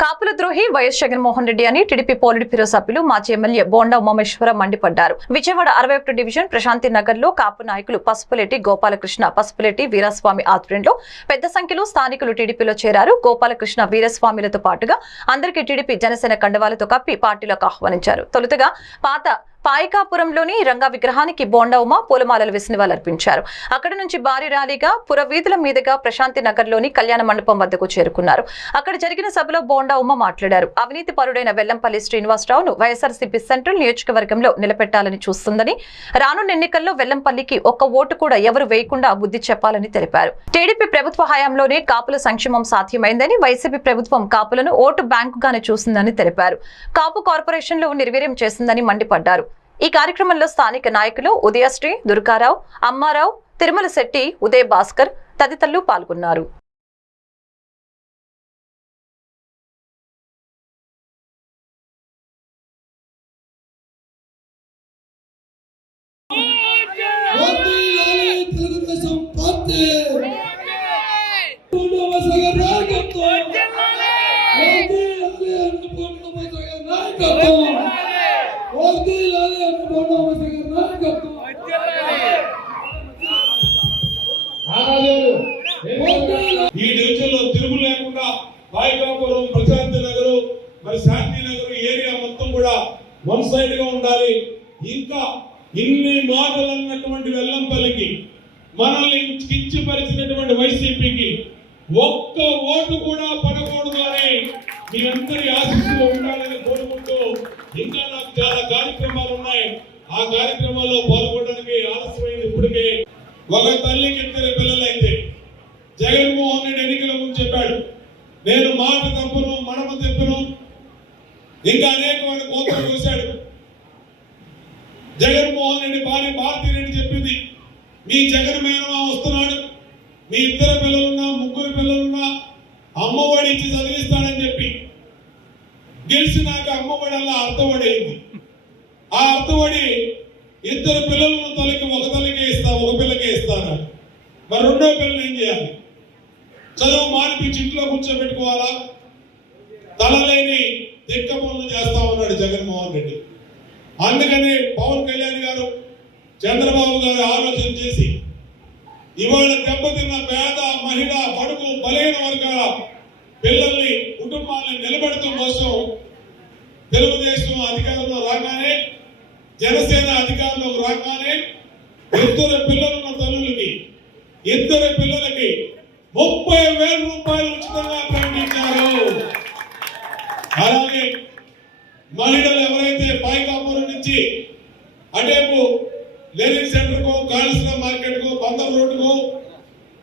కాపుల ద్రోహి వైఎస్ జగన్మోహన్ రెడ్డి అని టీడీపీ పోలిట్ బ్యూరో సభ్యులు మాజీ ఎమ్మెల్యే బోండా ఉమామేశ్వర మండిపడ్డారు. విజయవాడ అరవై ఒకటి డివిజన్ ప్రశాంతి నగర్లో కాపు నాయకులు పసుపులేటి గోపాలకృష్ణ పసుపులేటి వీరస్వామి ఆధ్వర్యంలో పెద్ద సంఖ్యలో స్థానికులు టీడీపీలో చేరారు. గోపాలకృష్ణ వీరస్వామిలతో పాటుగా అందరికీ టీడీపీ జనసేన కండవాలతో కప్పి పార్టీలోకి ఆహ్వానించారు. తొలుతగా పాత పాయికాపురంలోని రంగా విగ్రహానికి బోండా ఉమ పూలమాలలు వేసి నివాళులర్పించారు అక్కడి నుంచి భారీ ర్యాలీగా పురవీధుల మీదుగా ప్రశాంతి నగర్లోని కళ్యాణ మండపం వద్దకు చేరుకున్నారు. అక్కడ జరిగిన సభలో బోండా ఉమ్మ మాట్లాడారు. అవినీతి పరుడైన వెల్లంపల్లి శ్రీనివాసరావును వైఎస్ఆర్సీపీ సెంట్రల్ నియోజకవర్గంలో నిలబెట్టాలని చూస్తుందని రానున్న ఎన్నికల్లో వెల్లంపల్లికి ఒక్క ఓటు కూడా ఎవరు వేయకుండా బుద్ధి చెప్పాలని తెలిపారు. టీడీపీ ప్రభుత్వ హయాంలోనే కాపుల సంక్షేమం సాధ్యమైందని వైసీపీ ప్రభుత్వం కాపులను ఓటు బ్యాంకుగానే చూసిందని తెలిపారు. కాపు కార్పొరేషన్లో నిర్వీర్యం చేసిందని మండిపడ్డారు. ఈ కార్యక్రమంలో స్థానిక నాయకులు ఉదయశ్రీ దుర్గారావు అమ్మారావు తిరుమల శెట్టి ఉదయ్ భాస్కర్ తదితరులు పాల్గొన్నారు. నాయకత్వం వందేలాలి అన్న పూర్ణమసగ నాయకత్వం వందేలాలి అన్న పూర్ణమసగ నాయకత్వం ఈ డివిజన్లో తిరుగు లేకుండా బాయికాపురం ప్రశాంతి నగరు మరి శాంతి నగరు ఏరియా మొత్తం కూడా సొసైటీగా ఉండాలి. ఇంకా ఇన్ని మాటలు అన్నటువంటి వెల్లంపల్లికి మనల్ని కించపరిచినటువంటి వైసీపీకి ఒక్క ఓటు కూడా పడకూడదు అని మీ అందరి ఆశీస్సులు ఉండాలని కోరుకుంటూ ఇంకా నాకు చాలా కార్యక్రమాలు ఉన్నాయి. ఆ కార్యక్రమాల్లో పాల్గొనడానికి ఆలస్యమైంది ఇప్పటికే. ఒక తల్లికి ఇద్దరు పిల్లలైతే జగన్మోహన్ రెడ్డి ఎన్నికల ముందు చెప్పాడు నేను మాట తప్పను మనమ తెప్పను. ఇంకా అనేకమైన కోతలు చూశాడు జగన్మోహన్ రెడ్డి భార్య భారతీ రెడ్డి చెప్పింది మీ జగన్ మేనమా వస్తున్నాడు. మీ ఇద్దరు పిల్లలున్నా ముగ్గురు పిల్లలున్నా అమ్మఒడి ఇచ్చి చదివిస్తాడని చెప్పి గెలిచినాక అమ్మఒడి అలా అర్థఒడి ఆ అర్థఒడి ఇద్దరు పిల్లలను తల్లికి ఒక తల్లికే ఇస్తా ఒక పిల్లకే ఇస్తాను మరి రెండో పిల్లలు ఏం చేయాలి? చదువు మానిపించి ఇంట్లో కూర్చోబెట్టుకోవాలా? తల లేని పనులు చేస్తా ఉన్నాడు జగన్మోహన్ రెడ్డి. అందుకని పవన్ కళ్యాణ్ గారు చంద్రబాబు గారు ఆలోచన చేసి ఇవాళ దెబ్బతిన్న పేద మహిళ బడుగు బలహీన వర్గాల పిల్లల్ని కుటుంబాన్ని నిలబెడటం కోసం తెలుగుదేశం అధికారంలో రాగానే జనసేన అధికారంలోకి రాగానే ఇద్దరు పిల్లలున్న తల్లులకి ఇద్దరు పిల్లలకి ముప్పై వేల రూపాయలు ఉచితంగా ప్రకటించారు. అలాగే మహిళలు ఎవరైతే పైకాపూర్ నుంచి అటేపు లెర్నింగ్ సెంటర్కు కాళేశ్వరం కాళేశ్వర బందర్ రోడ్డుకు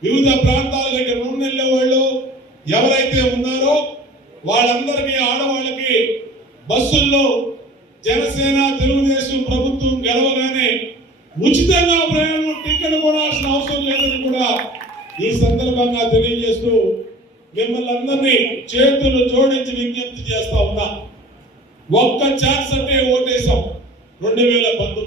వివిధ ప్రాంతాల దగ్గర నుండి వాళ్ళు ఎవరైతే ఉన్నారో వాళ్ళందరికీ ఆడవాళ్ళకి బస్సుల్లో జనసేన తెలుగుదేశం ప్రభుత్వం గెలవగానే ఉచితంగా ప్రయాణం టికెట్ కొనాల్సిన అవసరం లేదని కూడా ఈ సందర్భంగా తెలియజేస్తూ మిమ్మల్ని అందరినీ చేతులు జోడించి విజ్ఞప్తి చేస్తా ఉన్నా. ఒక్క ఛాన్స్ అంటే ఓటేశాం. రెండు వేల పంతొమ్మిది